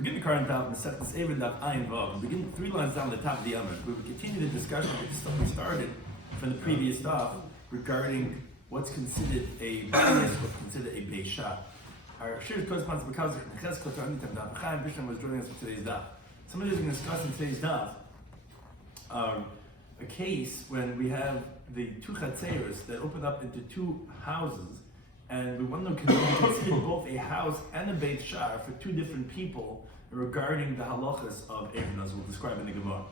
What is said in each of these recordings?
Begin the current Daf and set this Eruvin Daf Ayin Vav. Begin 3 lines down the top of the Amr. We will continue the discussion we started from the previous Daf regarding what's considered a bias, what's considered a Beisha. Our shiur corresponds because Chaim Bishlam was joining us for today's Daf. Somebody is going to discuss in today's Daf a case when we have the two chatzeros that open up into two houses, and we want to consider both a house and a beit shar for two different people regarding the halachas of Eruvin, as we'll describe in the Gemara.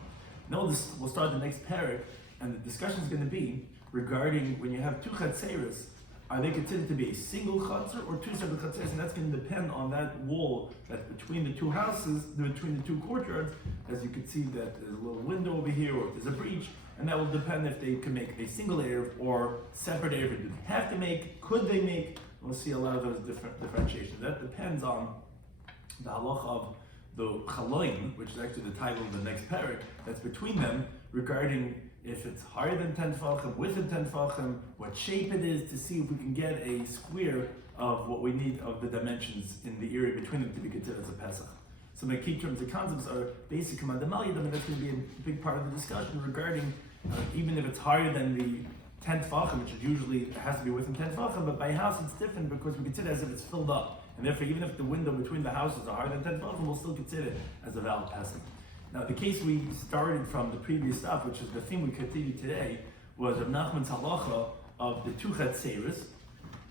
Now we'll start the next parak, and the discussion is going to be regarding when you have two chatzeros, are they considered to be a single chatzer or two separate chatzeros? And that's going to depend on that wall that's between the two houses, between the two courtyards. As you can see, that there's a little window over here, or there's a breach, and that will depend if they can make a single eruv or separate eruv. Do they have to make? Could they make? We'll see a lot of those different differentiations. That depends on the halacha of the chaloim, which is actually the title of the next parak, that's between them, regarding if it's higher than 10 tefachim, width of 10 tefachim, what shape it is, to see if we can get a square of what we need of the dimensions in the area between them to be considered as a Pesach. So my key terms and concepts are basic command and that's going to be a big part of the discussion regarding even if it's higher than the 10 tefachim, which is usually has to be within 10 tefachim, but by house it's different because we consider it as if it's filled up. And therefore, even if the window between the houses are higher than 10 tefachim, we'll still consider it as a valid Pesach. Now, the case we started from the previous stuff, which is the theme we continue today, was Rav Nachman's halacha of the two chatzeros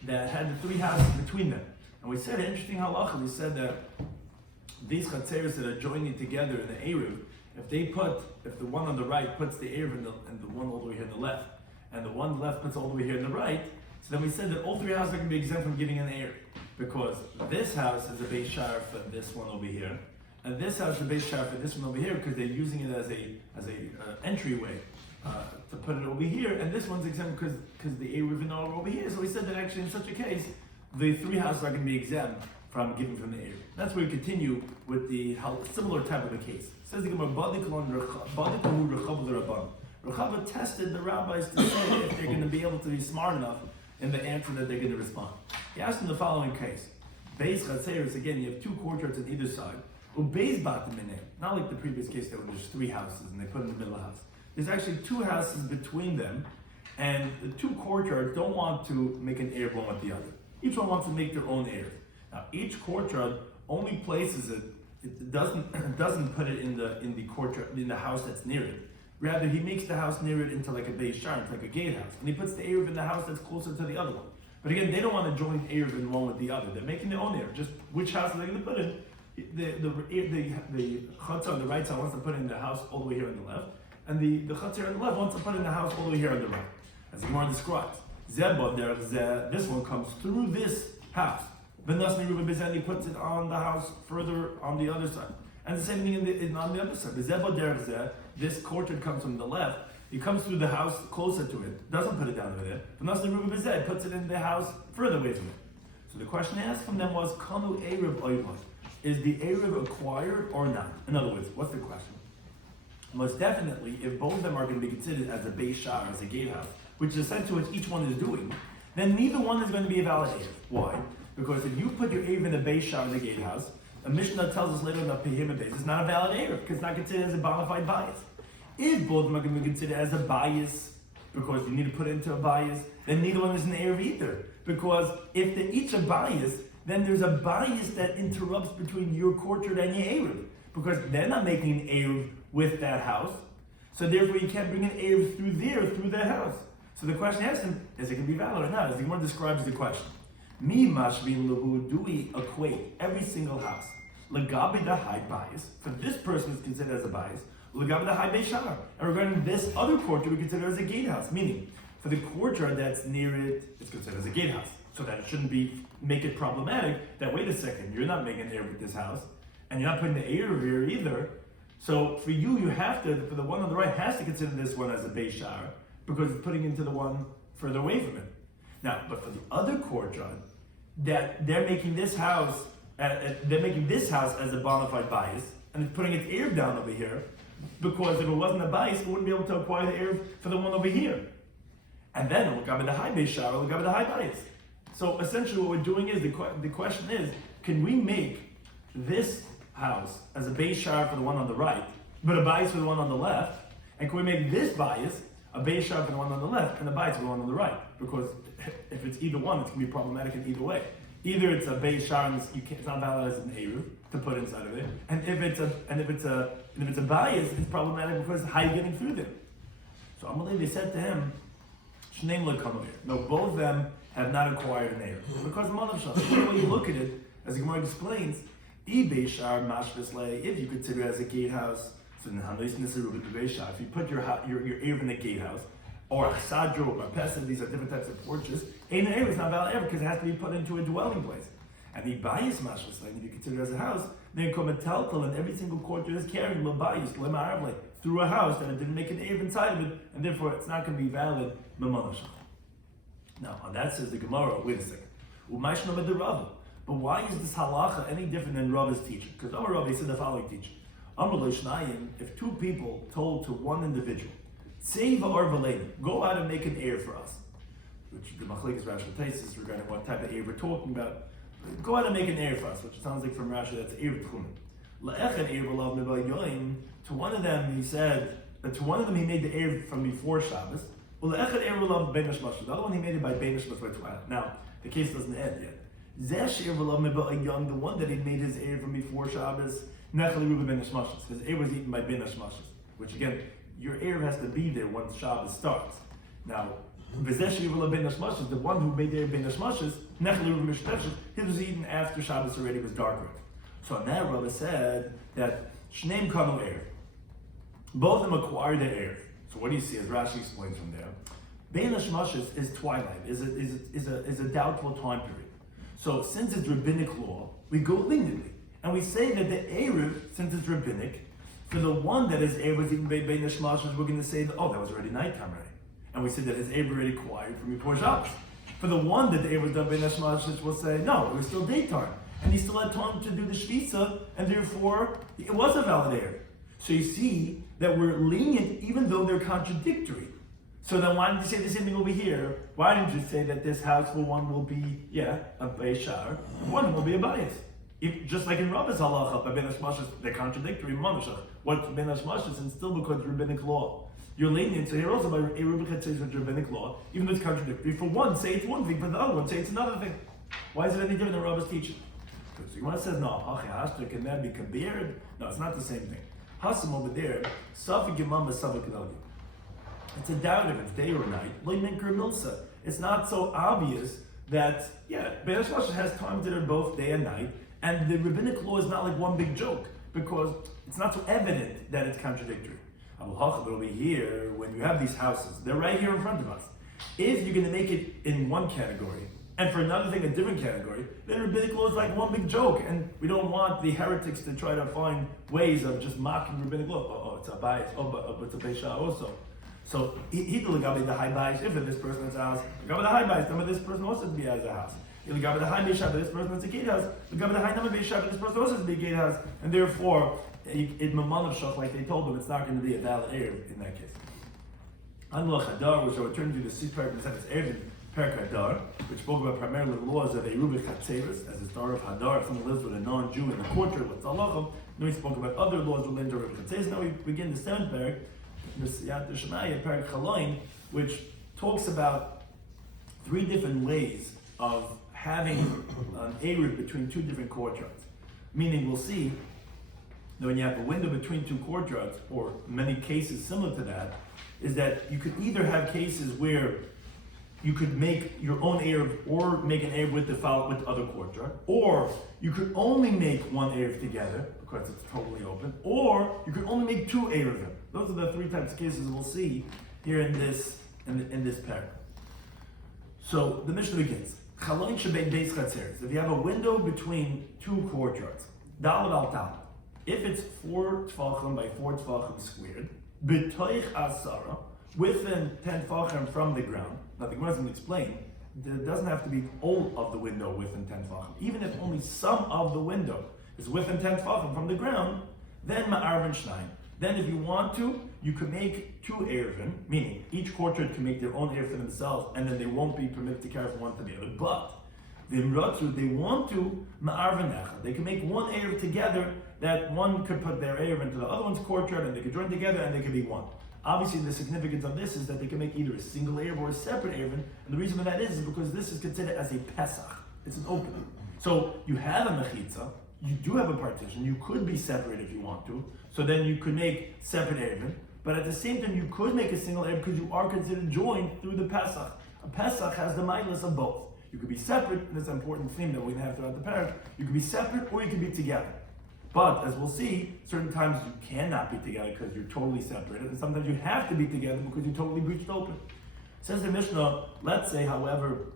that had the three houses between them. And we said an interesting halacha. We said that these chatzeros that are joining together in the eruv, if the one on the right puts the eruv and the one all the way here on the left, and the one left puts all the way here on the right, so then we said that all three houses are going to be exempt from giving an eruv, because this house is a beit shar for this one over here, and this house is a beit shar for this one over here, because they're using it as a entryway to put it over here, and this one's exempt because the Eruvin are over here. So we said that actually in such a case, the three houses are going to be exempt from giving from the Eruv. That's where we continue with the similar type of a case. It says the Gemara, Rechava tested the rabbis to say if they're going to be able to be smart enough in the answer that they're going to respond. He asked in the following case, Beis Chatzeros, again, you have two courtyards on either side. Ubeis batim in, not like the previous case that there's three houses and they put in the middle of the house. There's actually two houses between them, and the two courtyards don't want to make an eruv one with the other. Each one wants to make their own eruv. Now, each courtyard only places it. It doesn't put it in the courtyard, in the house that's near it. Rather, he makes the house near it into like a beit shar, into like a gatehouse, and he puts the eruv in the house that's closer to the other one. But again, they don't want to join eruv in one with the other. They're making their own eruv. Just which house are they going to put in? The chutzah on the right side wants to put in the house all the way here on the left, and the chutzah on the left wants to put in the house all the way here on the right. As the Gemara describes, this one comes through this house. He puts it on the house further on the other side. And the same thing on the other side. This courtyard comes from the left. He comes through the house closer to it, doesn't put it down over there. Puts it in the house further away from it. So the question asked from them was, Kanu Eruv Oivon. Is the eruv acquired or not? In other words, what's the question? Most definitely, if both of them are going to be considered as a beit shar, as a gatehouse, which is essentially what each one is doing, then neither one is going to be a valid eruv. Why? Because if you put your eruv in a beit shar in the gatehouse, a Mishnah tells us later on the pehima base, it's not a valid eruv because it's not considered as a bona fide bias. If both of them are going to be considered as a bias, because you need to put it into a bias, then neither one is an eruv either. Because if they're each a bias, then there's a bias that interrupts between your courtyard and your eruv, because they're not making an eruv with that house, so therefore you can't bring an eruv through that house. So the question asked him, is it going to be valid or not? As the Gemara describes the question, Mi mashvin lahu, do we equate every single house? Lagabi the high bias, for this person is considered as a bias, lagabi the high beishar, and regarding this other courtyard we consider as a gatehouse, meaning for the courtyard that's near it, it's considered as a gatehouse. So that it shouldn't make it problematic that, wait a second, you're not making an eruv with this house, and you're not putting the eruv here either. So for you have to, for the one on the right, has to consider this one as a beit shar, because it's putting into the one further away from it. Now, but for the other courtyard, that they're making this house as a bona fide bias, and it's putting its eruv down over here, because if it wasn't a bias, it wouldn't be able to acquire the eruv for the one over here. And then it'll go with the high beit shar, it'll go with the high bias. So essentially what we're doing is, the question is, can we make this house as a base shar for the one on the right, but a bias for the one on the left? And can we make this bias a base shar for the one on the left and a bias for the one on the right? Because if it's either one, it's going to be problematic in either way. Either it's a base shar and it's not valid as an eruv to put inside of it, and if it's a bias, it's problematic because how are you getting through them? So Amalei, they said to him, Shneim lekamir. No, both of them have not acquired an eruv because Manavshah. The way you look at it, as the Gemara explains, if you consider it as a gatehouse, so if you put your eruv in a gatehouse, or a chsadro, or a pesach, these are different types of porches, an eruv is not valid ever because it has to be put into a dwelling place. And the bias mashmas, if you consider it as a house, then come a teltel, and every single courtyard is carrying lebayis, lema'arvle, through a house, and it didn't make an eruv inside of it, and therefore it's not going to be valid memanashach. Now, on that says the Gemara, wait a second. But why is this halacha any different than Rabbi's teaching? Because Amar Rabbi said the following teaching. If two people told to one individual, go out and make an eruv for us, which the machlekes Rashi Taisis regarding what type of eruv we're talking about, go out and make an eruv for us, which sounds like from Rashi that's eruv tchumen. To one of them he said, to one of them he made the eruv from before Shabbos. The other one he made it by Bein Hashmash by twilight. Now the case doesn't end yet. The one that he made his eruv from before Shabbos, his eruv was eaten by Bein Hashmash, which again, your eruv has to be there once Shabbos starts. Now, the one who made the eruv Bein Hashmash, his was eaten after Shabbos already was darker. So now Rabbi said that Shneim kanu eruv. Both of them acquired the eruv. So what do you see as Rashi explains from there? Bein Hashmash is twilight, is a doubtful time period. So since it's rabbinic law, we go leniently. And we say that the eruv, since it's rabbinic, for the one that his eruv was eaten by Bein Hashmash, we're going to say that, that was already nighttime already. And we said that his eruv already acquired from before Shabbos. For the one that the eruv was done by Bein Hashmash, we'll say, no, it was still daytime. And he still had time to do the shvisa, and therefore, it was a valid eruv. So you see that we're lenient even though they're contradictory. So then why didn't you say the same thing over here? Why didn't you say that this house for one will be, a beis shar, one will be a bias? Just like in Rabbi's halacha, by Bein Hashmash, they're contradictory. What's Bein Hashmash and still because rabbinic law. You're lenient, so here also by Eruvin says with rabbinic law, even though it's contradictory. For one, say it's one thing, for the other one, say it's another thing. Why is it any different than Rabbi's teaching? So you want to say, no, can that be kabir? No, it's not the same thing. Hasam over there, Safik Yamam is Safik Kedalgi. It's a doubt if it's day or night. It's not so obvious that, Bein Hashmash has times that are both day and night, and the rabbinic law is not like one big joke, because it's not so evident that it's contradictory. Over here, when you have these houses, they're right here in front of us. If you're going to make it in one category, and for another thing, a different category, then rabbinic law is like one big joke, and we don't want the heretics to try to find ways of just mocking rabbinic law. It's a bias. But it's a beis shar also. So he will go the high bias if this person has a house. Go the high bias. Number this person also be has a house. He'll go the high beis shar, but this person has a gatehouse. He'll go the high number beis shar, but this person also has a gatehouse, and therefore, it mamanavshach, like they told them, it's not going to be a valid eruv in that case. Anloch Hadar, which I will turn to the sixth paragraph of Eruvin Daf, which spoke about primarily the laws of Eruvin Chatzeres, as the star of Hadar, if someone lives with a non-Jew in the courtyard, what's halachah. Then we spoke about other laws related to Eruvin Chatzeres. Now we begin the seventh paragraph, paragraph Chaloin, which talks about three different ways of having an eruv between two different courtyards. Meaning, we'll see that when you have a window between two courtyards, or many cases similar to that, is that you could either have cases where you could make your own eruv or make an eruv with the other courtyard, or you could only make one eruv together because it's totally open, or you could only make two eruvim. Those are the three types of cases we'll see here in this paragraph. So the Mishnah begins. If you have a window between two courtyards, dalad al tal, if it's 4 tfachim by 4 tfachim squared, b'toich asara, within 10 tfachim from the ground. Now the Gemara doesn't explain. It doesn't have to be all of the window within 10 tfachim. Even if only some of the window is within 10 tfachim from the ground, then ma'arvin shnaim. Then if you want to, you can make two eruvin, meaning each courtyard can make their own eruv for themselves, and then they won't be permitted to carry from one to the other. But They want to ma'arvin echad. They can make one erev together, that one could put their erev into the other one's courtyard, and they could join together, and they could be one. Obviously, the significance of this is that they can make either a single erev or a separate erev, and the reason for that is because this is considered as a pesach. It's an opening. So you have a mechitza, you do have a partition, you could be separate if you want to, so then you could make separate erev, but at the same time you could make a single erev because you are considered joined through the pesach. A pesach has the mindless of both. You could be separate, and it's an important theme that we're going to have throughout the parak. You could be separate or you could be together. But as we'll see, certain times you cannot be together because you're totally separated, and sometimes you have to be together because you're totally breached open. Says the Mishnah, let's say, however,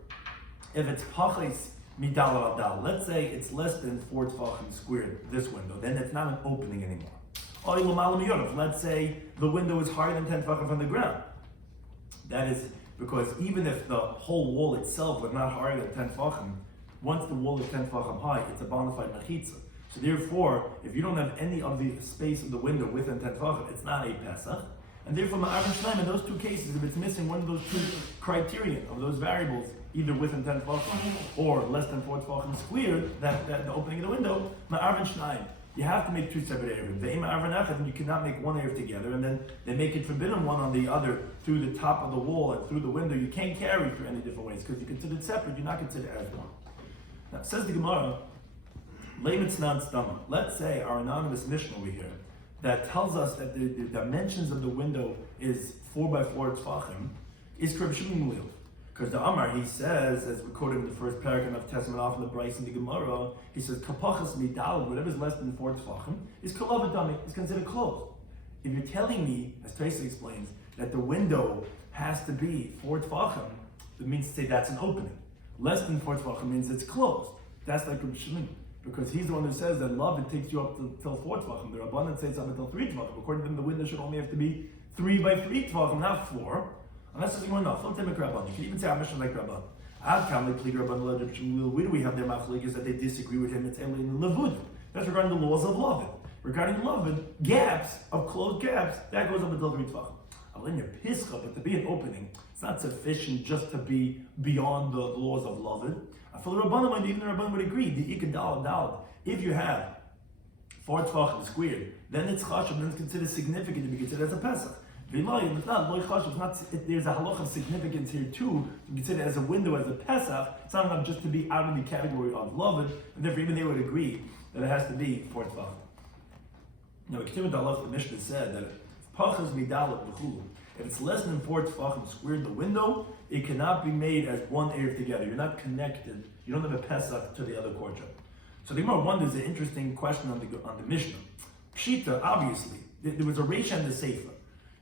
if it's pachis midal al dal, let's say it's less than 4 tefachim squared, this window, then it's not an opening anymore. Let's say the window is higher than 10 tefachim from the ground. That is because even if the whole wall itself was not higher than 10 tefachim, once the wall is 10 tefachim high, it's a bona fide mechitza. So therefore, if you don't have any of the space of the window within 10 tefachim, it's not a pesach. And therefore, ma'arvin shnaim, in those two cases, if it's missing one of those two criterion of those variables, either within 10 tefachim or less than 4 tefachim squared, that the opening of the window, ma'arvin shnaim. You have to make two separate erevim. The ma'arvin echad, and you cannot make one erev together, and then they make it forbidden one on the other through the top of the wall and through the window. You can't carry through any different ways because you consider it separate. You're not considered as one. Now, says the Gemara, let's say our anonymous Mishnah over here that tells us that the dimensions of the window is 4 by 4 tefachim is Rabbi Shloimy Schwartzberg. Because the Amar, he says, as we quoted in the first paragraph of Testament off in the Bryce in the Gemara, he says, Kapachas midal, whatever is less than 4 tefachim, is kalavadami, is considered closed. If you're telling me, as Tracy explains, that the window has to be 4 tefachim, it means to say that's an opening. Less than 4 tefachim means it's closed. That's like Rabbi Shloimy, because he's the one who says that love, it takes you up till 4 tefachim. The Rabbanan says up until 3 tefachim. According to them, the window should only have to be 3 by 3 tefachim, not 4. Unless it's one enough. Don't take a Rabban. You can even say I'm Mishnah like Rabban. Where do we have their machlik is that they disagree with him? It's in Levud. That's regarding the laws of Lavin. Regarding Lavin, gaps of closed gaps that goes up until 3 tefachim. In your pischa, but to be an opening, it's not sufficient just to be beyond the laws of Lavin. For the Rabbanan, even the Rabbanan would agree. The ikadal dal. If you have 4 tefachim squared, then it's chashav. Then it's considered significant to be considered as a pesach. It's not, there's a halach of significance here too, to consider as a window, as a pesach. It's not enough just to be out of the category of loved, and therefore even they would agree that it has to be 4 tefachim. Now, we continue with the halach, the Mishnah said that if it's less than 4 tefachim squared the window, it cannot be made as one erev together. You're not connected. You don't have a pesach to the other courtyard. So the Gemara wonders an interesting question on the Mishnah. Pshita, obviously, there was a reisha and the sefer.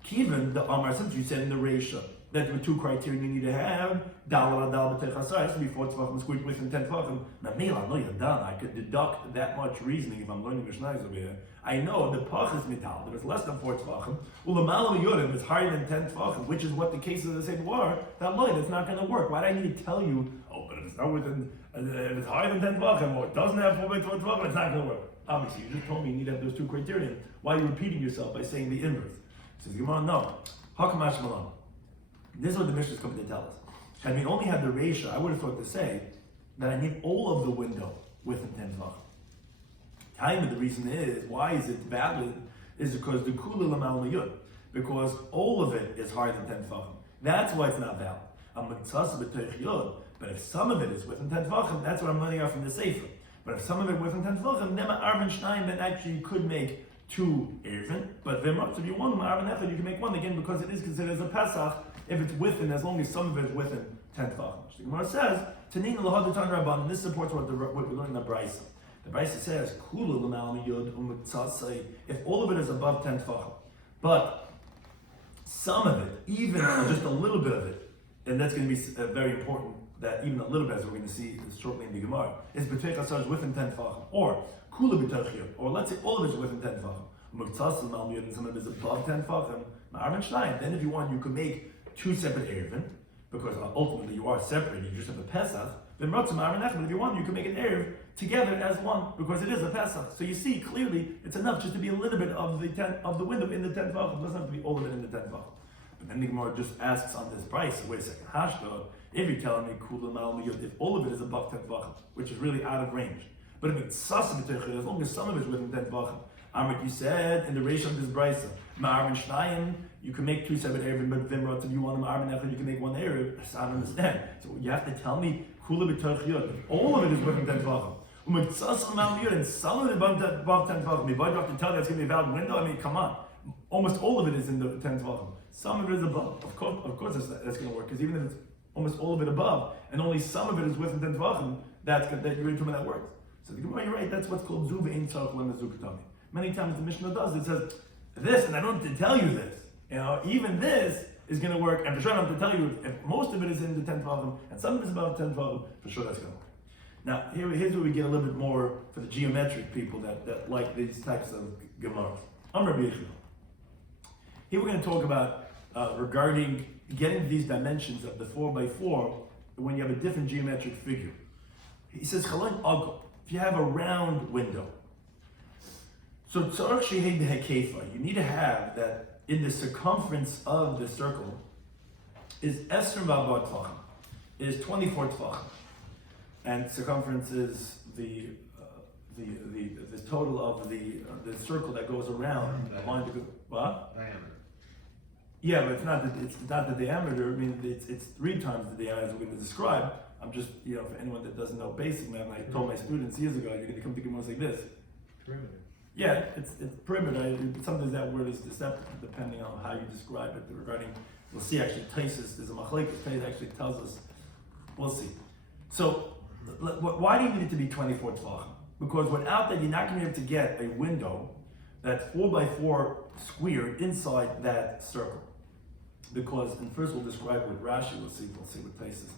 Kivan, the Amar, since you said in the Reisha that there were 2 criteria you need to have, Dal has to be 4 tefachim squared within 10 tefachim. Now, I could deduct that much reasoning if I'm learning Mishnayos over here. I know the pachas midal, that it's less than 4 tefachim. Ulamalam yorim is higher than 10 tefachim, which is what the cases of the same were. That's not going to work. Why do I need to tell you? Oh, but if it's not within, if it's higher than 10 tefachim, or it doesn't have 4 by 4 tefachim, it's not going to work. Obviously, you just told me you need to have those 2 criteria. Why are you repeating yourself by saying the inverse? Says Gemara, no. Hakamash Malam. This is what the Mishnah is coming to tell us. Had we only had the Reisha, I would have thought to say that I need all of the window within 10 tefachim. Time the reason is, why is it valid, is because the Kula Lamal Mayud. Because all of it is higher than 10 tefachim. That's why it's not valid. But if some of it is within 10 tefachim, that's what I'm learning out from the Sefer. But if some of it within 10 tefachim, then actually you could make 2 erevin, but if you want ma'arvin echad, you can make 1 again because it is considered as a pesach if it's within, as long as some of it is within 10 tefachim. The Gemara says, Tanina lahadatan rabban, and this supports what we learned in the Bryce. The Bryce says, Kulu l'mal miyud u'mutzatzai, if all of it is above 10 tefachim, but some of it, even just a little bit of it, and that's going to be very important, that even a little bit, as we're going to see shortly in the Gemara, is b'tei chasar within 10 tefachim, or kula b'tachiyah, or let's say all of it is within 10 tefachim. Muktzas l'mal miyud, and some of it is above 10 tefachim. Ma'arvin shnayim. Then if you want, you could make 2 separate erevin, because ultimately you are separate. You just have a pesach. Then ma'arvin echad. If you want, you can make an erev together as one, because it is a pesach. So you see clearly, it's enough just to be a little bit of the window in the 10 tefachim. It doesn't have to be all of it in the 10 tefachim. But then the Gemara just asks on this price. Wait a second, hashta. If you're telling me kula mal miyud, if all of it is above 10 tvachim, which is really out of range, but if it's sasa b'teichid, as long as some of it is within 10 tvachim, Amrit, you said in the ratio of this brisa, ma'arvin shnayim, you can make 2 separate eruvin, but vimrot, if you want an ma'arvin echad, you can make 1 eruv. I don't understand. So you have to tell me kula b'teichid, if all of it is within 10 tvachim. And some of it above 10 tvachim. If I have to tell you it's going to be a valid window, I mean, come on. Almost all of it is in the 10 tvachim. Some of it is above. Of course that's going to work, because even if it's almost all of it above, and only some of it is within 10 tvachim, that you're into that works. So the Gemara, you're right, that's what's called zuv ein tzarich lemezukatami. Many times the Mishnah does, it says, this, and I don't have to tell you this. Even this is going to work, and for sure I don't have to tell you, if most of it is in the 10 tvachim, and some of it is above 10 tvachim, for sure that's going to work. Now, here's where we get a little bit more for the geometric people that like these types of Gemaras. I'm Rabbi Shloimy. Here we're going to talk about regarding getting these dimensions of the 4x4 when you have a different geometric figure. He says, if you have a round window, so you need to have that in the circumference of the circle is 24 tvachim. And circumference is the total of the circle that goes around. What? Diameter. Yeah, but it's not the diameter. I mean, it's 3 times the diameter as we're going to describe. I'm just, for anyone that doesn't know basic math, I told my students years ago, you're going to come to Gemara like this. Perimeter. Yeah, it's perimeter. Sometimes that word is deceptive depending on how you describe it. Regarding, we'll see actually, Taisus, there's a machlekes, Taisus actually tells us, we'll see. So, why do you need it to be 24 tvachim? Because without that, you're not going to be able to get a window that's 4x4 squared inside that circle. Because, and first we'll describe with Rashi, we'll see what Taisus.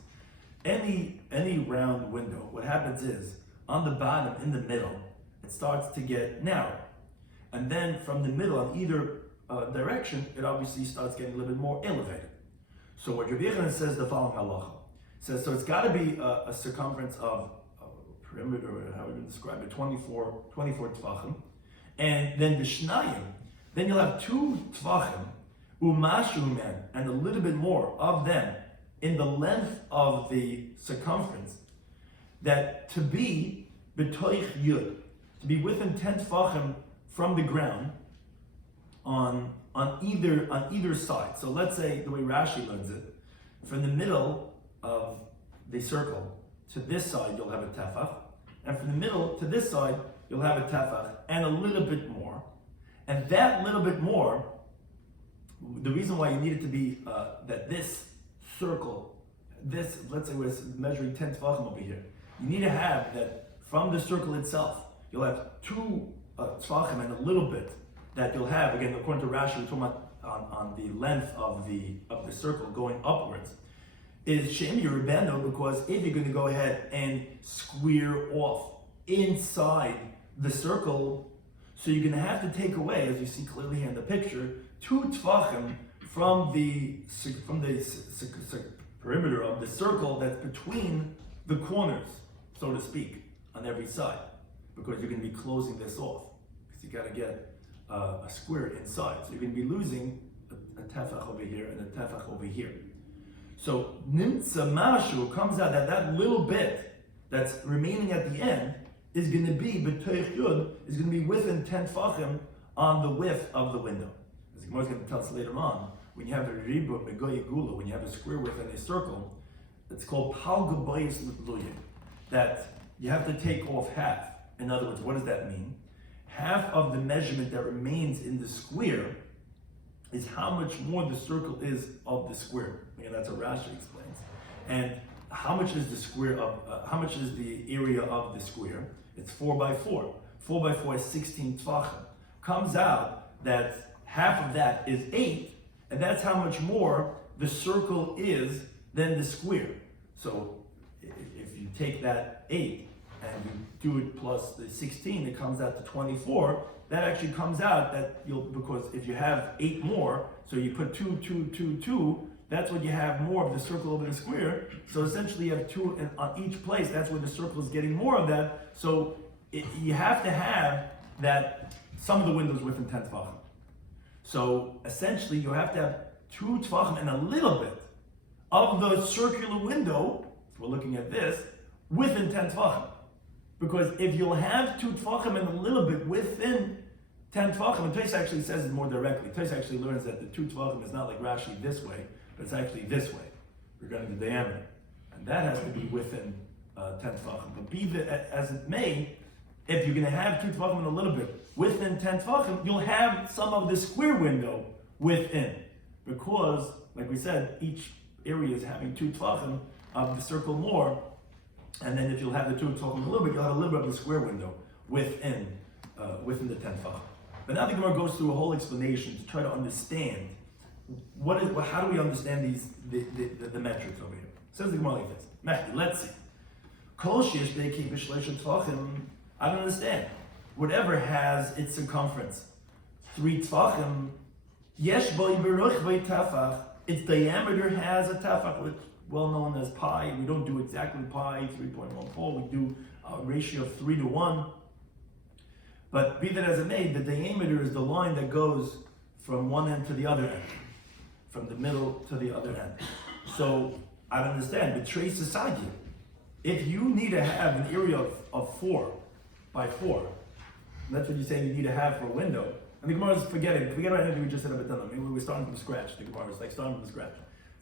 Any round window, what happens is, on the bottom, in the middle, it starts to get narrow. And then from the middle, on either direction, it obviously starts getting a little bit more elevated. So what Rabbi Yochanan says the following halacha. Says, so it's got to be a circumference of perimeter, or how we can describe it, 24 tvachim. And then the shnayim, then you'll have 2 tvachim, umashu men, and a little bit more of them in the length of the circumference, that to be b'toich yud, to be within 10 tvachim from the ground on either side. So let's say the way Rashi learns it, from the middle of the circle to this side you'll have a tefach, and from the middle to this side you'll have a tefach and a little bit more, and that little bit more, the reason why you need it to be that this circle, this, let's say we're measuring 10 tefachim over here, you need to have that from the circle itself you'll have 2 tefachim and a little bit that you'll have, again according to Rashi, we're talking about on the length of the circle going upwards, is Shem Eruvin, because if you're going to go ahead and square off inside the circle, so you're going to have to take away, as you see clearly here in the picture, 2 tvachim from the perimeter of the circle that's between the corners, so to speak, on every side, because you're going to be closing this off, because you got to get a square inside. So you're going to be losing a tefach over here and a tefach over here. So nimtza mashu comes out that little bit that's remaining at the end is going to be b'toich yud, is going to be within 10 tefachim on the width of the window. As the Gemara is going to tell us later on, when you have a ribu megoy gula, when you have a square within a circle, it's called pal gabayis l'tluyin, that you have to take off half. In other words, what does that mean? Half of the measurement that remains in the square is how much more the circle is of the square. And that's what Rashi explains. And how much is the square of? How much is the area of the square? It's 4x4. 4x4 is 16 tvachim. Comes out that half of that is 8, and that's how much more the circle is than the square. So if you take that 8 and you do it plus the 16, it comes out to 24. That actually comes out that because if you have 8 more, so you put 2, 2, 2, 2, that's what you have more of the circle over the square. So essentially you have 2 on each place. That's where the circle is getting more of that. So you have to have that some of the windows within 10 tefachim. So essentially you have to have 2 tefachim and a little bit of the circular window, we're looking at this, within 10 tefachim. Because if you'll have 2 tefachim and a little bit within 10 tefachim, and Tais actually says it more directly. Tais actually learns that the 2 tefachim is not like Rashi this way, but it's actually this way, regarding the diameter. And that has to be within 10 tefachim. But be that as it may, if you're going to have 2 tefachim and a little bit within 10 tefachim, you'll have some of the square window within. Because, like we said, each area is having 2 tefachim of the circle more, and then if you'll have the 2 tefachim a little bit, you'll have a little bit of the square window within the 10 tefachim. But now the Gemara goes through a whole explanation to try to understand how do we understand the metrics over here. Says the Gemara like this. Mehdi, let's see. Kol sheyesh be'ekei b'shleisha tefachim. I don't understand. Whatever has its circumference, 3 tefachim, yesh bo yiberuch tefach. Its diameter has a tefach, which well known as pi. We don't do exactly pi 3.14. We do a ratio of 3 to 1. But be that as it may, the diameter is the line that goes from one end to the other end, from the middle to the other end. So I don't understand. But trace aside here, if you need to have an area of 4 by 4, that's what you're saying you need to have for a window. And the Gemara is forget about anything we just said about them. I mean, we're starting from scratch. The Gemara is like starting from scratch.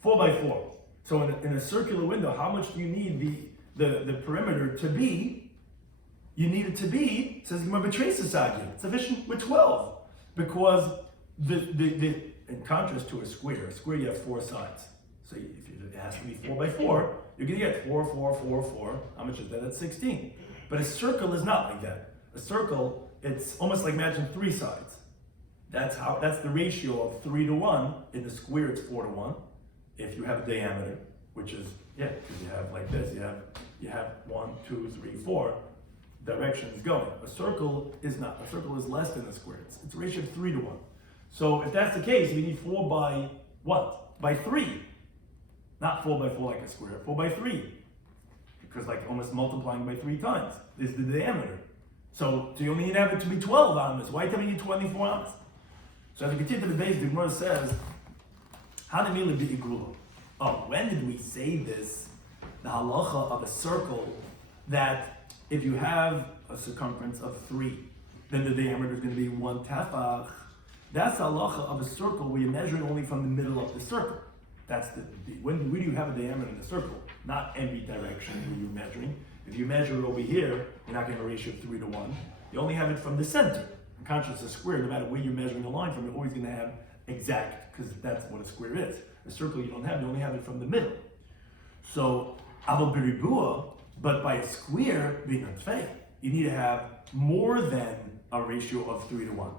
4 by 4. So in a circular window, how much do you need the perimeter to be? You need it to be, says Gemara, betrays society. It's sufficient with 12. Because in contrast to a square you have 4 sides. So if it has to be 4 by 4, you're going to get 4, 4, 4, 4. How much is that? That's 16. But a circle is not like that. A circle, it's almost like imagine 3 sides. That's the ratio of 3 to 1. In the square, it's 4 to 1. If you have a diameter, which is, because you have like this, you have 1, 2, 3, 4 directions going. A circle is not. A circle is less than a square. It's a ratio of 3 to 1. So if that's the case, you need 4 by what? By 3. Not 4 by 4 like a square, 4 by 3. Because like almost multiplying by 3 times is the diameter. So you only need to have it to be 12 amas. Why tell me you 24 amas? So as we continue to the base, the Gemara says, Hanamila bi'igrulo. Oh, when did we say this? The halacha of a circle, that if you have a circumference of 3, then the diameter is going to be 1 tefach. That's the halacha of a circle where you're measuring only from the middle of the circle. That's when do you have a diameter in the circle? Not every direction where you're measuring. If you measure it over here, you're not getting a ratio of 3 to 1. You only have it from the center. In contrast to a square, no matter where you're measuring the line from, you're always going to have exact, because that's what a square is. A circle you don't have, you only have it from the middle. So, aval beribua, but by a square, being unfair, you need to have more than a ratio of 3 to 1.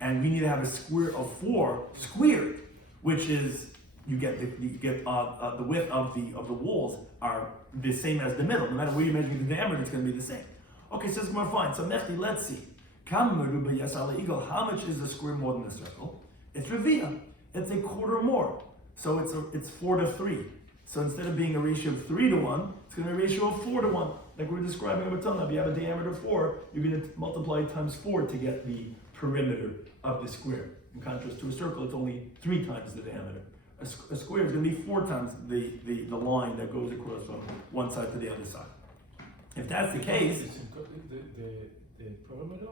And we need to have a square of 4 squared, which is you get the width of the walls are the same as the middle. No matter where you're measuring the diameter, it's going to be the same. Okay, says Gemara, fine. So Mechti, let's see. How much is a square more than a circle? It's Revia. It's a quarter more. So it's 4 to 3. So instead of being a ratio of 3 to 1, it's going to be a ratio of 4 to 1. Like we were describing over Tanna, if you have a diameter of 4, you're going to multiply times 4 to get the perimeter of the square. In contrast to a circle, it's only 3 times the diameter. A square is going to be 4 times the line that goes across from one side to the other side. If that's the case, the perimeter?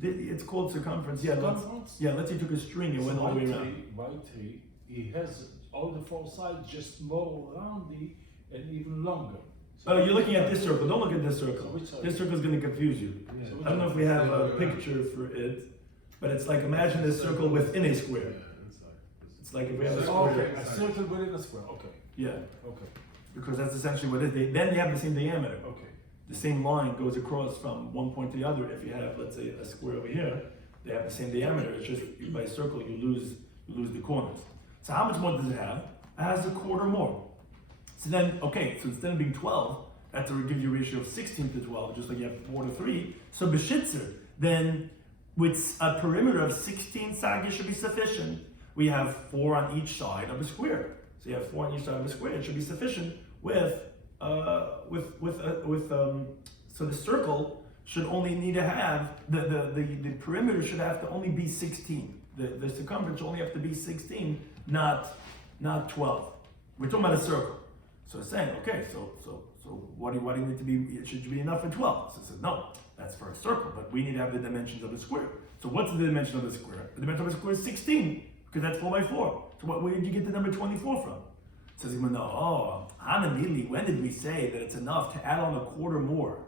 It's called circumference. Circumference? Let's say you took a string and went all the way around. By 3, he has all the 4 sides just more roundy and even longer. So you're looking at this circle. Don't look at this circle. So this circle is going to confuse you. Yeah. I don't know if we have a picture for it, but it's like imagine this circle within a square. It's like if we have a square. Okay, a circle within a square. Okay. Yeah. Okay. Because that's essentially what it is. Then you have the same diameter. Okay. The same line goes across from one point to the other. If you have, let's say, a square over here, they have the same diameter. It's just by a circle you lose the corners. So how much more does it have? It has a quarter more. So then, okay, so instead of being 12, that's to give you a ratio of 16 to 12, just like you have 4 to 3. So b'shitzer, then with a perimeter of 16 sagis should be sufficient. We have 4 on each side of a square. So you have 4 on each side of a square. It should be sufficient so the circle should only need to have the perimeter should have to only be 16. The circumference should only have to be 16, not 12. We're talking about a circle. So it's saying, okay, so what do you need to be? It should be enough for 12. So it says no, that's for a circle, but we need to have the dimensions of a square. So what's the dimension of a square? The dimension of a square is 16 because that's 4 by 4. So where did you get the number 24 from? It says no. Hanamili, when did we say that it's enough to add on a quarter more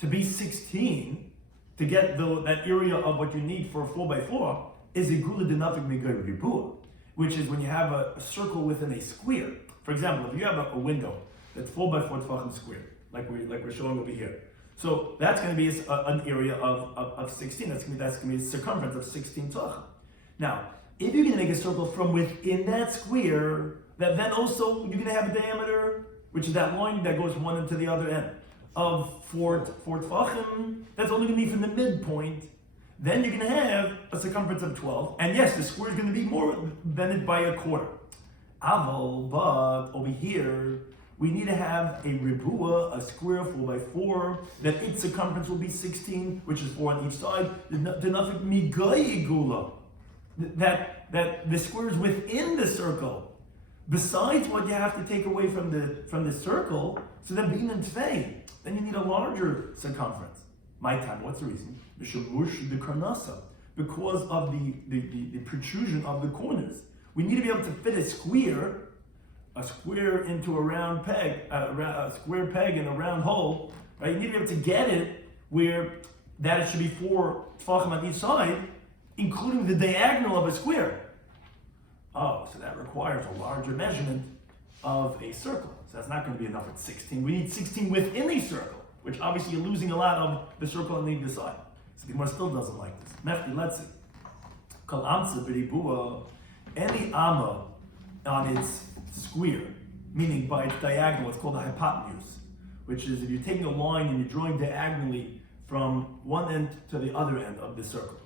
to be 16 to get that area of what you need for a 4 by 4 is a gula denafik megay ribua, which is when you have a circle within a square. For example, if you have a window that's 4 by 4 tefachim square, like we're showing over here, so that's going to be an area of 16. That's going to be a circumference of 16 tefachim. Now, if you're going to make a circle from within that square, that then also you're going to have a diameter, which is that line that goes one into the other end, of 4 tefachim. That's only going to be from the midpoint. Then you're going to have a circumference of 12, and yes, the square is going to be more than it by a quarter. Aval, but over here, we need to have a ribua, a square 4 by 4, that its circumference will be 16, which is 4 on each side. Denafik migai gula, that the square is within the circle. Besides what you have to take away from the circle, so then being in tvei, then you need a larger circumference. My time, what's the reason? The shavush the karnasa, because of the protrusion of the corners. We need to be able to fit a square into a round peg, a square peg in a round hole. Right? You need to be able to get it where that it should be 4 tefachim on each side, including the diagonal of a square. Oh, so that requires a larger measurement of a circle. So that's not going to be enough at 16. We need 16 within a circle, which obviously you're losing a lot of the circle on either side. So the Gemara still doesn't like this. Mefti, let's see. Kol amsa b'ribua, any amma on its square, meaning by its diagonal, it's called a hypotenuse, which is if you're taking a line and you're drawing diagonally from one end to the other end of the circle.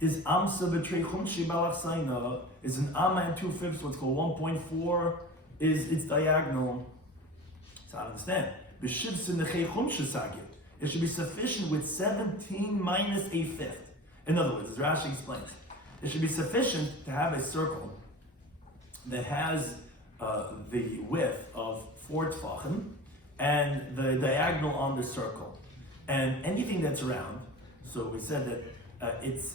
Is amsa b'trei chumshi balachsaina, is an amma and 2/5, what's called 1.4, is its diagonal. So I understand. B'shivsin nechei chumshi sagir. It should be sufficient with 17 minus a fifth. In other words, as Rashi explains, it should be sufficient to have a circle that has the width of 4 tefachim and the diagonal on the circle, and anything that's around. So we said that it's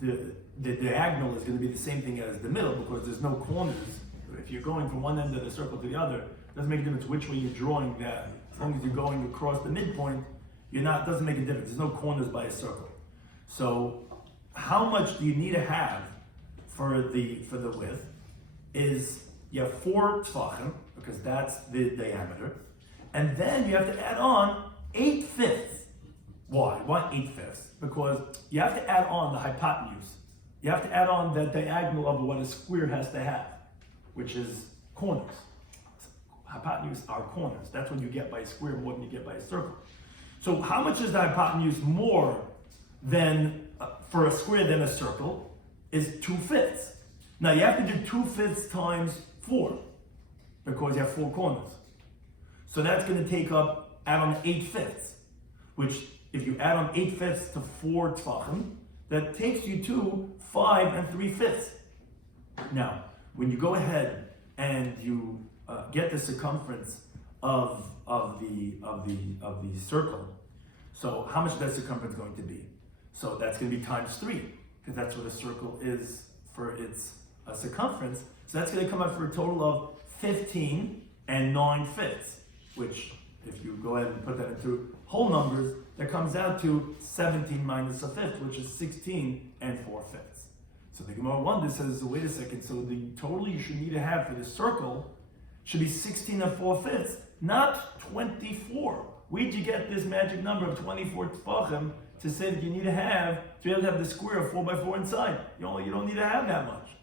the diagonal is going to be the same thing as the middle because there's no corners. If you're going from one end of the circle to the other, it doesn't make a difference which way you're drawing that. As long as you're going across the midpoint, doesn't make a difference. There's no corners by a circle. So how much do you need to have for the width? Is you have 4 tefachim, because that's the diameter, and then you have to add on 8/5. Why? Why 8/5? Because you have to add on the hypotenuse. You have to add on the diagonal of what a square has to have, which is corners. Hypotenuse are corners. That's what you get by a square more than you get by a circle. So how much is the hypotenuse more than for a square than a circle? Is 2/5. Now you have to do 2/5 times 4 because you have 4 corners. So that's going to take up, add on 8/5, which if you add on 8/5 to 4 tefachim, that takes you to 5 3/5. Now, when you go ahead and you get the circumference of the circle, so how much is that circumference going to be? So that's going to be times 3, because that's what a circle is for its circumference. So that's going to come out for a total of 15 9/5, which if you go ahead and put that into whole numbers, that comes out to 17 minus a fifth, which is 16 4/5. So the Gemara wonders, says, wait a second, so the total you should need to have for the circle should be 16 4/5, not 24. Where'd you get this magic number of 24 tefachim to say that you need to have, to be able to have the square of 4 by 4 inside? You don't need to have that much.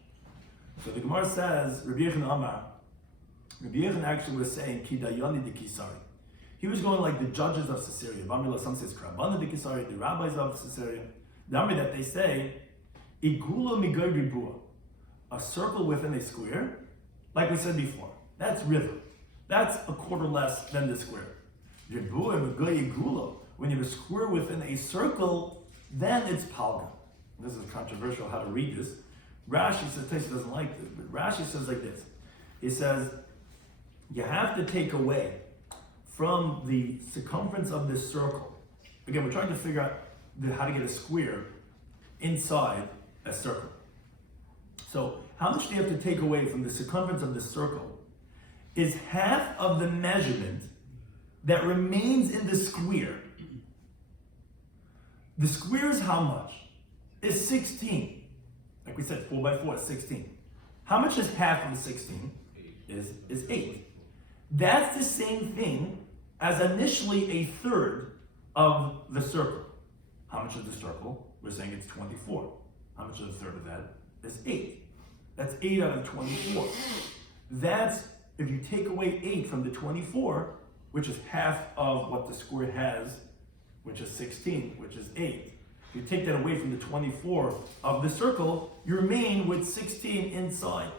So the Gemara says, Rabbi Yechon actually was saying, Ki dayani de Kisari. He was going like the judges of Caesarea. Bamila, some says Krabana de Kisari, the rabbis of Caesarea. The army that they say, Igula migai ribua, a circle within a square, like we said before. That's river. That's a quarter less than the square. Ribua migai igula. When you have a square within a circle, then it's palga. This is controversial how to read this. Rashi says, Taisa doesn't like this, but Rashi says like this. He says, you have to take away from the circumference of this circle. Again, we're trying to figure out how to get a square inside a circle. So how much do you have to take away from the circumference of the circle is half of the measurement that remains in the square. The square is how much? Is 16. Like we said, 4 by 4 is 16. How much is half of the 16? Is 8. That's the same thing as initially a third of the circle. How much is the circle? We're saying it's 24. How much is a third of that? Is 8. That's 8 out of 24. That's, if you take away 8 from the 24, which is half of what the square has, which is 16, which is 8. If you take that away from the 24 of the circle, you remain with 16 inside.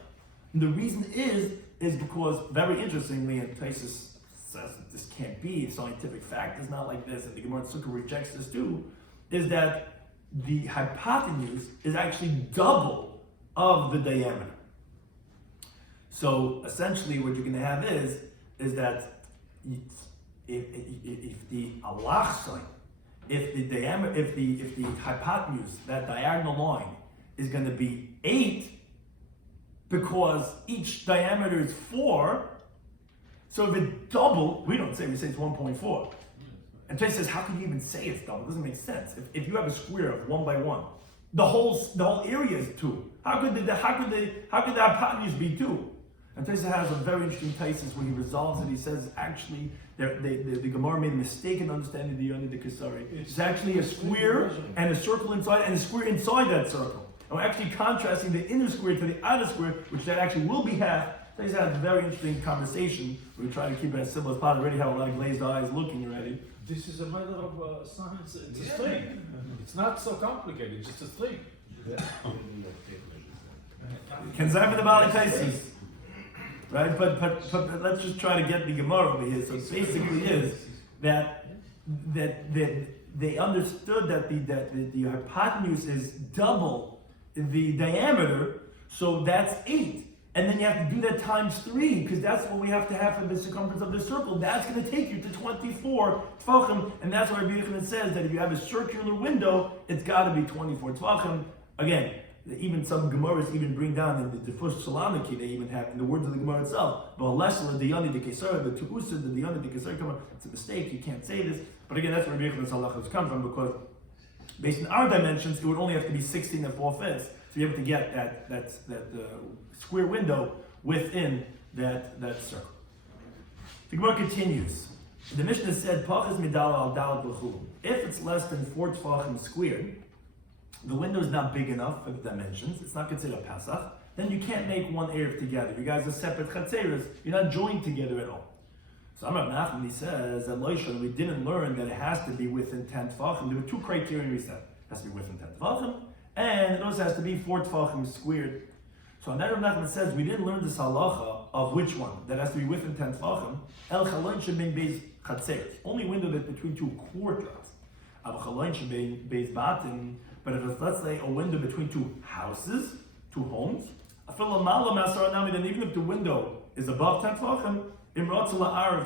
And the reason is because, very interestingly, and Taisus says that this can't be, scientific fact is not like this, and the Gemara Sukkah rejects this too, is that the hypotenuse is actually double of the diameter. So essentially what you're going to have is that if the alachsine, if the diameter, if the hypotenuse, that diagonal line, is going to be 8, because each diameter is 4, so if it's double, we say it's 1.4. And Jay says, how can you even say it's double? It doesn't make sense. If you have a square of 1 by 1, the whole area is 2. How could the hypotenuse be 2? And Taisa has a very interesting Taisus where he resolves it. He says, actually, the Gemara made a mistake in understanding the Yoni de Kesari. It's actually a square and a circle inside, and a square inside that circle. And we're actually contrasting the inner square to the outer square, which that actually will be half. Taisa has a very interesting conversation. We try to keep it as simple as possible. Already have a lot of glazed eyes looking already. This is a matter of science. It's a string. It's not so complicated. It's just a string. Kenzai the Bali Taisus. Right, but let's just try to get the Gemara over here. So it basically is that they understood that the hypotenuse is double the diameter, so that's 8, and then you have to do that times 3 because that's what we have to have for the circumference of the circle. That's going to take you to 24 tefachim, and that's why Rabbi Yochanan says that if you have a circular window, it's got to be 24 tefachim. Again, even some Gemaras even bring down in the first Salamaki, they even have in the words of the Gemara itself, but less the Yoni de Kesar, the Tu'usid, the Yoni de Kesar, it's a mistake, you can't say this. But again, that's where Rabbi Yochanan's halachas come from, because based on our dimensions, it would only have to be 16 and 4/5. So you have to get that square window within that circle. The Gemara continues. The Mishnah said, Pachas midal al dalat l'chul. If it's less than 4 tefachim squared, the window is not big enough for the dimensions, it's not considered a Pesach, then you can't make one Erev together. You guys are separate chatzeros, you're not joined together at all. So Amar Nachman, he says, that Loisha, we didn't learn that it has to be within 10 tefachim. There were 2 criteria we said. It has to be within 10 tefachim, and it also has to be 4 tefachim squared. So on that Rav Nachman says, we didn't learn this halacha of which one, that has to be within 10 tefachim. El chalon shebein beis chatzeros, only window that's between 2 courtyards. Av chalon shebein beis batim. But if it's, let's say, a window between 2 houses, 2 homes, then even if the window is above 10 tefachim, if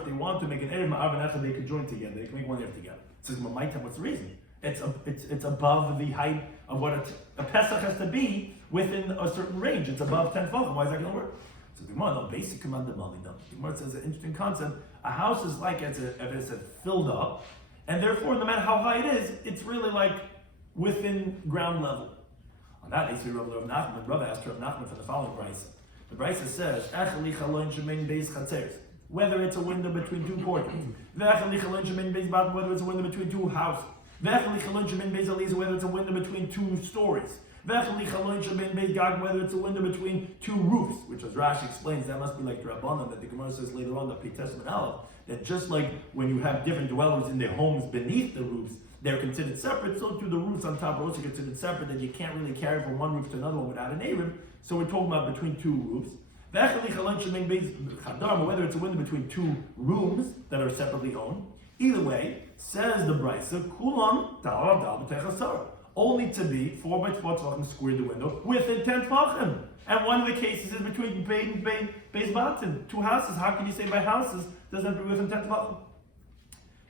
they want to make an Erev Ma'av, they could join together. They can make one Erev together. It says, what's the reason? It's above the height of what a Pesach has to be within a certain range. It's above 10 tefachim. Why is that going to work? So the Gemara, no, basic command of Malidam. The Gemara says an interesting concept. A house is like, as I said, filled up, and therefore, no matter how high it is, it's really like within ground level. On that, they say Rav Nachman. Rav asked Rav Nachman for the following brisa. The brisa says, whether it's a window between 2 courtyards, whether it's a window between 2 houses, whether it's a window between 2 stories, whether it's a window between 2 roofs, which as Rashi explains, that must be like the Rabbanan, that the Gemara says later on, the Pei Testament Aleph, that just like when you have different dwellers in their homes beneath the roofs, they're considered separate, so too the roofs on top are also considered separate, that you can't really carry from one roof to another one without an Eruvin. So we're talking about between 2 roofs. Whether it's a window between 2 rooms that are separately owned. Either way, says the Brisa, only to be 4 by 4 tvachim squared the window within 10 tvachim. And one of the cases is between Beis Batim, 2 houses. How can you say by houses doesn't have to be within 10 tvachim?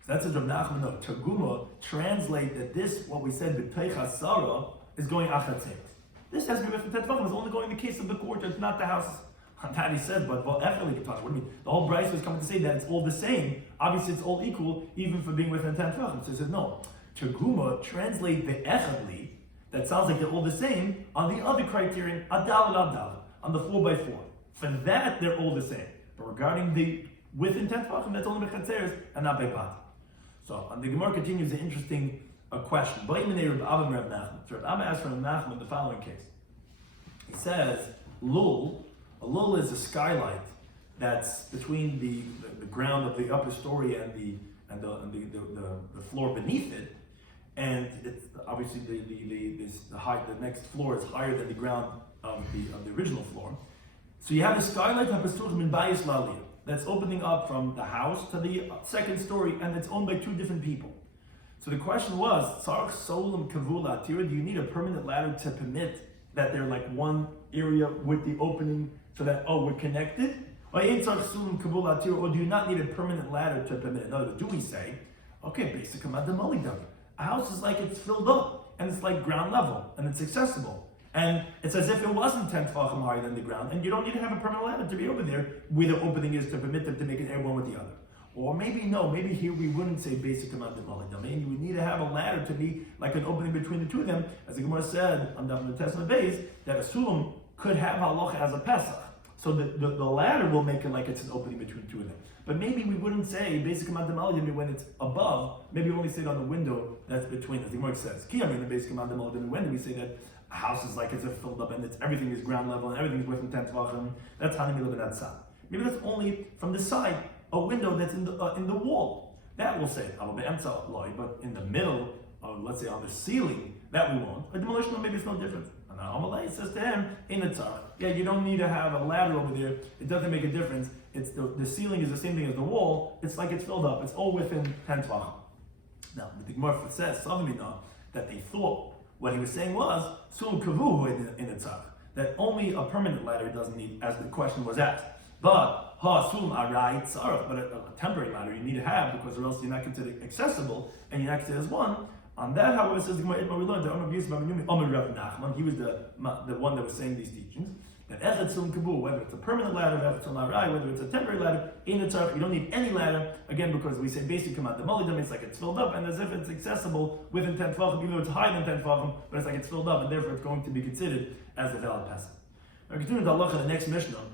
So that says Rav Nachman. No, Targuma translate that this, what we said, b'teich hasara, is going achatzeres. This has to be within 10 tvachim. It's only going in the case of the courtyard, not the houses. That he said, but what do you mean? The whole Bryce was coming to say that it's all the same. Obviously, it's all equal, even for being within 10 tvachim. So he says, no. Targuma translate the echadli, that sounds like they're all the same, on the other criterion, adal adal, on the 4 by 4. For that, they're all the same. But regarding the within 10 tvachim, that's only b'chatzeres and not by pat. So, and the Gemara continues an interesting question. So Rav Abba asked from Rav Nachman the following case. He says, lul. A lul is a skylight that's between the ground of the upper story and the floor beneath it, and it's obviously the next floor is higher than the ground of the original floor. So you have a skylight that's opening up from the house to the second story, and it's owned by 2 different people. So the question was, do you need a permanent ladder to permit that they're like one area with the opening so that, we're connected? Or do you not need a permanent ladder to permit it? In other words, do we say, okay, basic amount of a house is like it's filled up, and it's like ground level, and it's accessible. And it's as if it wasn't 10 tvachim higher than the ground, and you don't need to have a permanent ladder to be over there where the opening is to permit them to make an air one with the other. Or maybe maybe here we wouldn't say basic amount of malidam. Maybe we need to have a ladder to be like an opening between the 2 of them, as the Gemara said on the Testament base, that a sulam could have halacha as a pesach. So the ladder will make it like it's an opening between 2 of them. But maybe we wouldn't say basic amount of malidam when it's above. Maybe we only say it on the window that's between, as the Gemara says. The basic amount of malidam. When do we say that a house is like it's filled up and everything is ground level and everything is within 10 tvachim? That's hanami lebenat side. Maybe that's only from the side, a window that's in the wall. That will say it. But in the middle, let's say on the ceiling, that we won't. But demolition, maybe it's no different. And now Amalei says to him, in the tzar, you don't need to have a ladder over there. It doesn't make a difference. It's the ceiling is the same thing as the wall. It's like it's filled up. It's all within 10 tvachim. Now, the Gemara says, that they thought what he was saying was, Sul kavu in the tzar, that only a permanent ladder doesn't need, as the question was asked. But a temporary ladder you need to have, because or else you're not considered accessible and you're not considered as one. On that, however, says we learned that Nachman, he was the one that was saying these teachings. That whether it's a permanent ladder, whether it's a temporary ladder, in the tzarech, you don't need any ladder, again, because we say basic command, the molidam, it's like it's filled up, and as if it's accessible within 10 tvachim, even though it's higher than 10 tvachim, but it's like it's filled up, and therefore it's going to be considered as a valid passage. Now, continuing the halacha, the next Mishnah,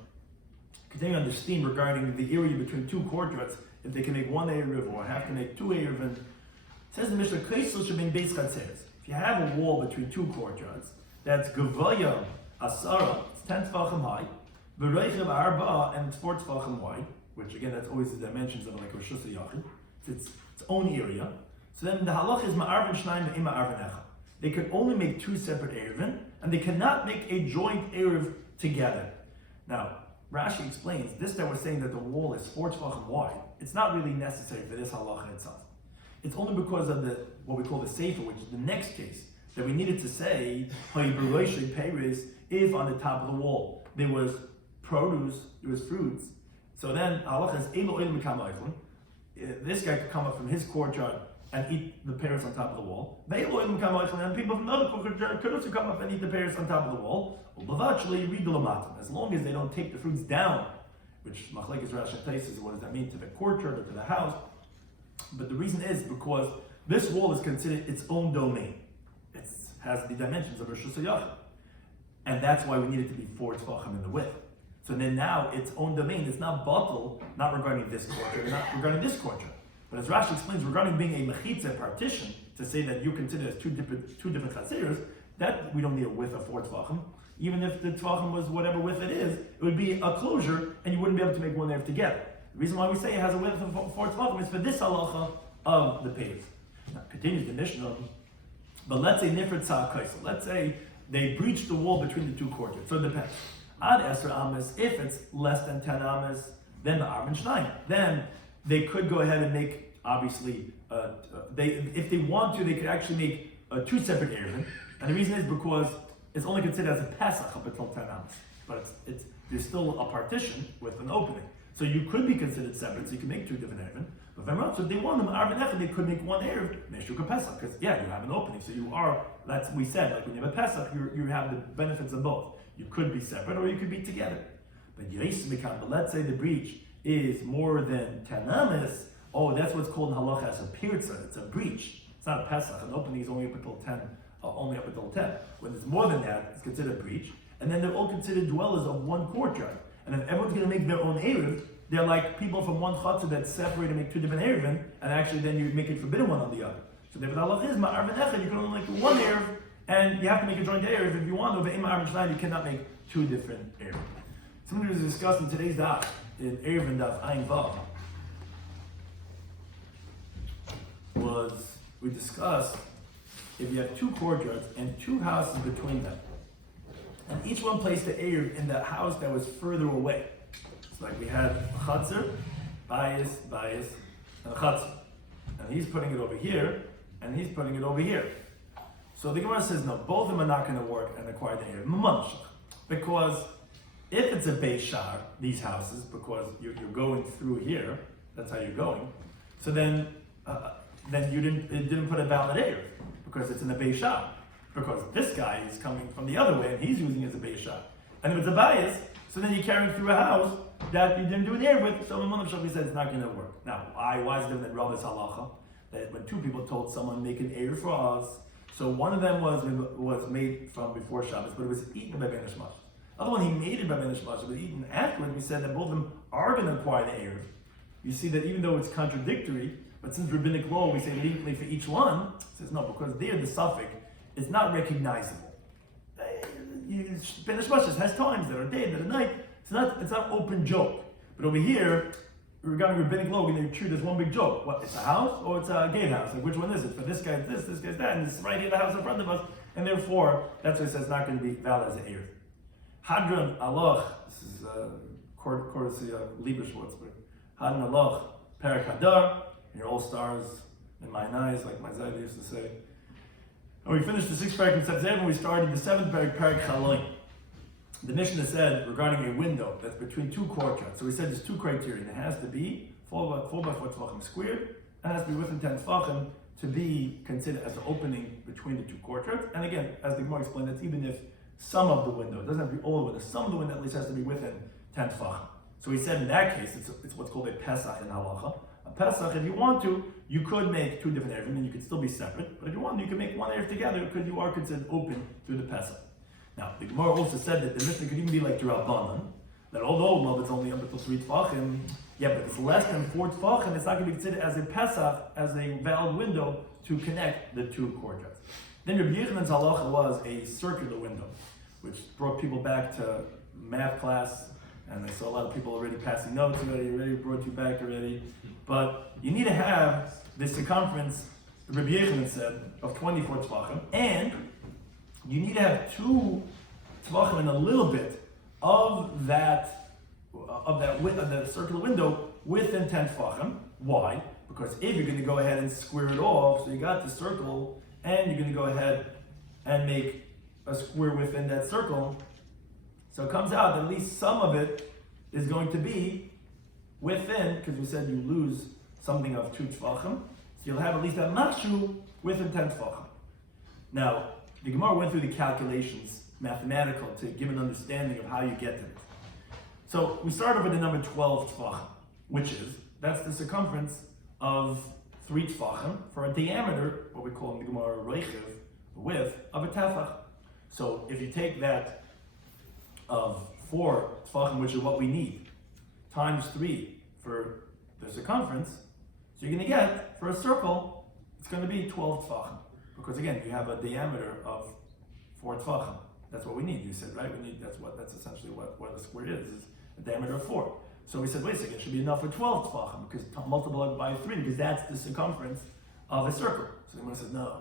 continuing on this theme regarding the area between 2 courtyards, if they can make 1 eruv or have to make 2 eruvin, says the Mishnah, if you have a wall between 2 courtyards, that's gavaya asara, 10 tvachim high, v'reichev arba, and it's 4 tvachim wide, which again, that's always the dimensions of like a Rosh Yachid. It's its own area. So then the halach is ma'arvin shnayim ve'im ma'arvin echad. They can only make 2 separate eruvin, and they cannot make a joint eruv together. Now, Rashi explains, this that we're saying that the wall is 4 tvachim wide, it's not really necessary for this halacha itself. It's only because of what we call the sefer, which is the next case, that we needed to say, if on the top of the wall there was produce, there was fruits, so then halacha is this guy could come up from his courtyard and eat the pears on top of the wall. And people from the other courtyard could also come up and eat the pears on top of the wall. As long as they don't take the fruits down, which machlekes Rashi places, what does that mean to the courtyard or to the house? But the reason is because this wall is considered its own domain. It has the dimensions of Rosh Yachid. And that's why we need it to be 4 tvachim in the width. So then now its own domain is not batal, not regarding this courtyard, not regarding this courtyard. But as Rashi explains, regarding being a mechitza partition, to say that you consider as two different chaseros, that we don't need a width of 4 tvachim. Even if the tvachim was whatever width it is, it would be a closure, and you wouldn't be able to make 1 eruv together. The reason why we say it has a width of 4 tvachim is for this halacha of the peiros. Now, continues the Mishnah, but let's say nifrit tzah kaisel. Let's say they breached the wall between the 2 courtyards. So it depends. Ad Esra Ames, if it's less than 10 Ames, then the Arvin Shnayim. Then they could go ahead and make, obviously, if they want to, they could actually make two separate Eruvin, and the reason is because it's only considered as a Pesach up until 10 amos. But there's still a partition with an opening. So you could be considered separate, so you can make two different Eruvin. But if they want them, they could make one Eruv, Meshuk Pesach, because you have an opening. So you are, that's we said, like when you have a Pesach, you have the benefits of both. You could be separate or you could be together. But let's say the breach is more than 10 amos. Oh, that's what's called in halacha as a pirza. It's a breach. It's not a Pesach. An opening is only up until 10. Only up until 10. When it's more than that, it's considered a breach. And then they're all considered dwellers of one courtyard. And if everyone's going to make their own Eruv, they're like people from one chutzah that separate and make two different Eruvin, and actually then you make it forbidden one on the other. So the halach is ma'ar v'nechad, you can only make one Eruv, and you have to make a joint Eruv if you want. Over ma'ar v'shnayim, you cannot make two different Eruv. Something was discussed in today's Daf, in Eruvin Daf Ayin Vav, was we discussed if you have two courtyards and two houses between them, and each one placed the Eruv in the house that was further away. It's like we had a chatzar, bias, and a chatzar. And he's putting it over here, and he's putting it over here. So the Gemara says, no, both of them are not going to work and acquire the Eruv. Because if it's a Beis Shar, these houses, because you're going through here, that's how you're going, so then you didn't put a valid Eruv, because it's in the Beis Shar. Because this guy is coming from the other way, and he's using it as a Beis Shar. And if it's a bias, so then you're carrying through a house that you didn't do an Eruv with, so Imam Shafi said it's not going to work. Now, why is it different than Rabbi's halacha? That when two people told someone, make an Eruv for us, so one of them was made from before Shabbos, but it was eaten by Ben Ishmael. The other one, he made it by Ben Ishmael, but eaten afterwards. We said that both of them are going to acquire the Eruv. You see that even though it's contradictory, but since rabbinic law, we say that equally for each one, it says no, because there the suffix is not recognizable. Ben Ishmael has times that are day, that are night. It's not open joke. But over here, regarding rabbinic law, we're going to treat it as one big joke. What, it's a house or it's a gatehouse? Like which one is it? For this guy it's this guy's that, and it's right here the house in front of us. And therefore, that's why it says it's not going to be valid as an Eruv. Hadran Aloch, this is courtesy of Rabbi Schwartzberg. Hadran Aloch, Perak Hadar, you're all stars in my eyes, like my Zayda used to say. And we finished the 6th parak in September, and we started the 7th parak Chaloim. The Mishnah said regarding a window that's between two courtyards. So we said there's two criteria. It has to be 4 by 4 tefachim squared, and it has to be within 10 tefachim to be considered as the opening between the two courtyards. And again, as the Gemara explained, that's even if some of the window, it doesn't have to be all the window, some of the window at least has to be within 10 tefachim. So we said in that case, it's what's called a Pesach in halacha. A Pesach, if you want to, you could make two different Eruvin and you could still be separate. But if you want, you can make one Eruv together because you are considered open through the Pesach. Now, the Gemara also said that the Mishnah could even be like Rabbanan, that although it's only up until 3 tefachim, but if it's less than 4 tefachim, it's not going to be considered as a Pesach, as a valid window to connect the two courtyards. Then Rabbi Yochanan's halacha was a circular window, which brought people back to math class, and I saw a lot of people already passing notes already brought you back already. But you need to have the circumference, Rabbi Yochanan said, of 24 tefachim, and you need to have 2 tefachim and a little bit of that width of the circular window within 10 tefachim. Why? Because if you're going to go ahead and square it off, so you got the circle, and you're going to go ahead and make a square within that circle, so it comes out that at least some of it is going to be within, because we said you lose something of 2 tefachim, so you'll have at least a mashu within 10 tefachim. Now, the Gemara went through the calculations, mathematical, to give an understanding of how you get to it. So we started with the number 12 tefachim, that's the circumference of 3 tefachim for a diameter, what we call in the Gemara reichiv, the width of a tefach. So if you take that of 4 tefachim, which is what we need, times 3 for the circumference, so you're going to get, for a circle, it's going to be 12 tefachim. Because again, you have a diameter of 4 tefachim. That's what we need. You said, right? That's essentially what a square is a diameter of 4. So we said, wait a second, it should be enough for 12 tefachim, because multiply it by 3, because that's the circumference of a circle. So the one says, no,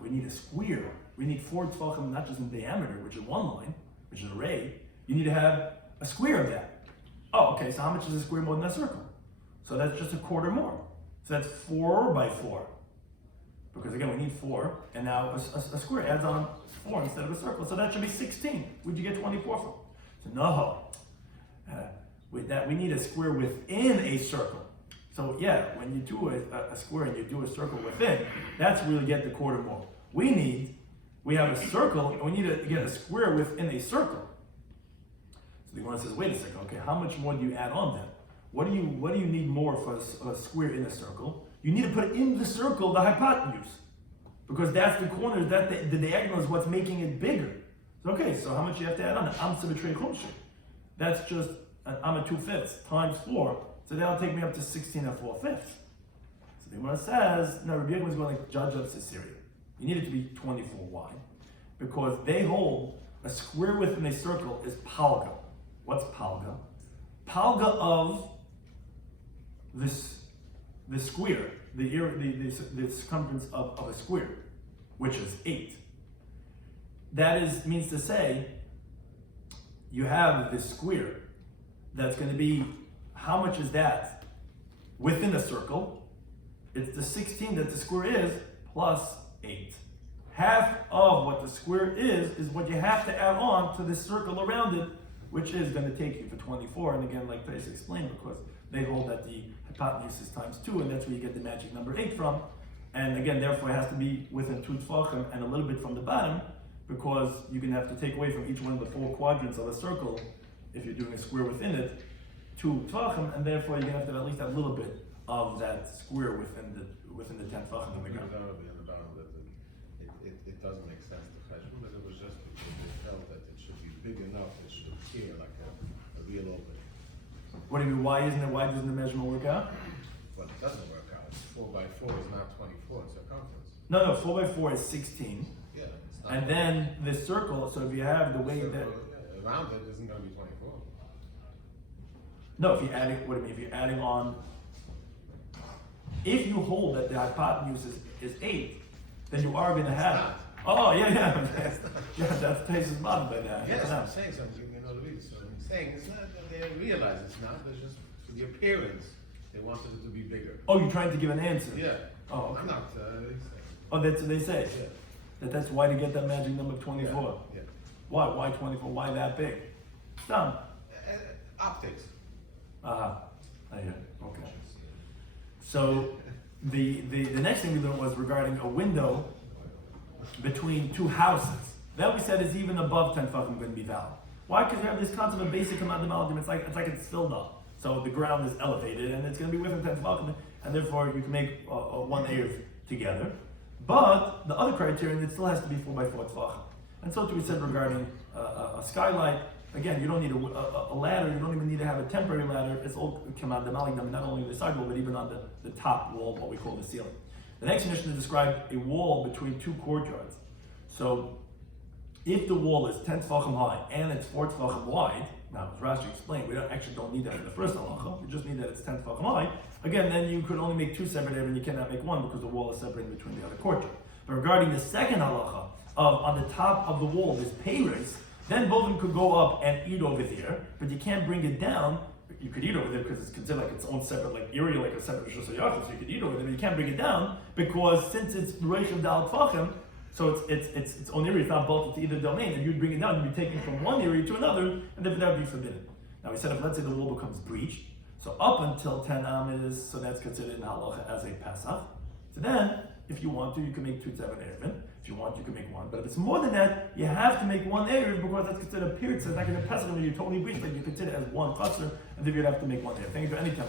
we need a square. We need 4 tefachim, not just in diameter, which is one line, which is an array. You need to have a square of that. Oh, okay, so how much is a square more than a circle? So that's just a quarter more. So that's 4 by 4. Because again, we need 4, and now a square adds on 4 instead of a circle, so that should be 16. Where'd you get 24 from? So no, with that we need a square within a circle. So yeah, when you do a square and you do a circle within, that's where you get the quarter more. We have a circle, and we need to get a square within a circle. So the Gemara says, wait a second, okay, how much more do you add on then? What do you need more for a square in a circle? You need to put in the circle the hypotenuse, because that's the corner, that the diagonal is what's making it bigger. So okay, so how much you have to add on? That's just an amma 2/5 times 4, so that'll take me up to 16 4/5. So the Gemara says, no, Rabbi Yomi is going to judge us this area. You need it to be 24 wide, because they hold a square within a circle is palga. What's palga? Palga of the square, the circumference of a square, which is 8. That means to say, you have this square that's going to be, how much is that within a circle? It's the 16 that the square is plus 8. Half of what the square is what you have to add on to this circle around it, which is going to take you for 24. And again, like Trace explained, because they hold that the hypotenuse is times 2, and that's where you get the magic number 8 from. And again, therefore, it has to be within 2 tefachim and a little bit from the bottom, because you're going to have to take away from each one of the 4 quadrants of a circle, if you're doing a square within it, 2 tefachim, and therefore you're going to have to at least have a little bit of that square within the 10 tefachim of the ground. It doesn't make sense to question, but it was just because they felt that it should be big enough, it should appear like a real opening. What do you mean, why doesn't the measurement work out? Well, it doesn't work out. 4 by 4 is not 24 in circumference. No, 4 by 4 is 16. Yeah, it's not. And then the circle, so if you have the way that... around it isn't going to be 24. No, if you're adding on... If you hold that the hypotenuse is 8, then you are going to have... Oh, yeah. Yeah, that's Tais's bottom by that. Yes, I'm saying something, so I'm saying it's not that they realize it's not, but just for the appearance, they wanted it to be bigger. Oh, you're trying to give an answer? Yeah. Oh, okay. I'm not, Oh, that's what they say? Yeah. That's why to get that magic number 24? Yeah. Why 24? Why that big? Stop. Optics. I hear. Okay. So the next thing we learned was regarding a window between 2 houses. That we said is even above 10 tefachim going to be valid. Why? Because we have this concept of basic commandment. It's like it's filled up. So the ground is elevated, and it's going to be within 10 tefachim, and therefore you can make one erev together. But the other criterion, it still has to be 4 by 4 tefachim. And so too we said regarding a skylight. Again, you don't need a ladder. You don't even need to have a temporary ladder. It's all commandment, not only the sidewall, but even on the top wall, what we call the ceiling. The next mission is describe a wall between 2 courtyards. So, if the wall is 10 tefachim high and it's 4 tefachim wide, now as Rashi explained, we don't need that in the first halacha. We just need that it's 10 tefachim high. Again, then you could only make 2 separate areas, and you cannot make one because the wall is separated between the other courtyard. But regarding the second halacha of on the top of the wall, this peiros, then both of them could go up and eat over there, but you can't bring it down. You could eat over there because it's considered like its own separate area, like a separate shus hayachas, so you could eat over there, but you can't bring it down because since it's reish of dal tefachim, so it's its own area, it's not bolted to either domain. If you'd bring it down, you'd be taken from one area to another, and therefore that would be forbidden. Now we said if let's say the wall becomes breached, so up until 10 amas, so that's considered in halacha as a Pesach. So then, if you want to, you can make 2 separate Eruvin. If you want, you can make 1. But if it's more than that, you have to make 1 Eruv because that's considered a period. So it's not going to Pesach when you totally breach, but you consider it as 1 chasser, and then you'd have to make 1 Eruv. Thank you for any time.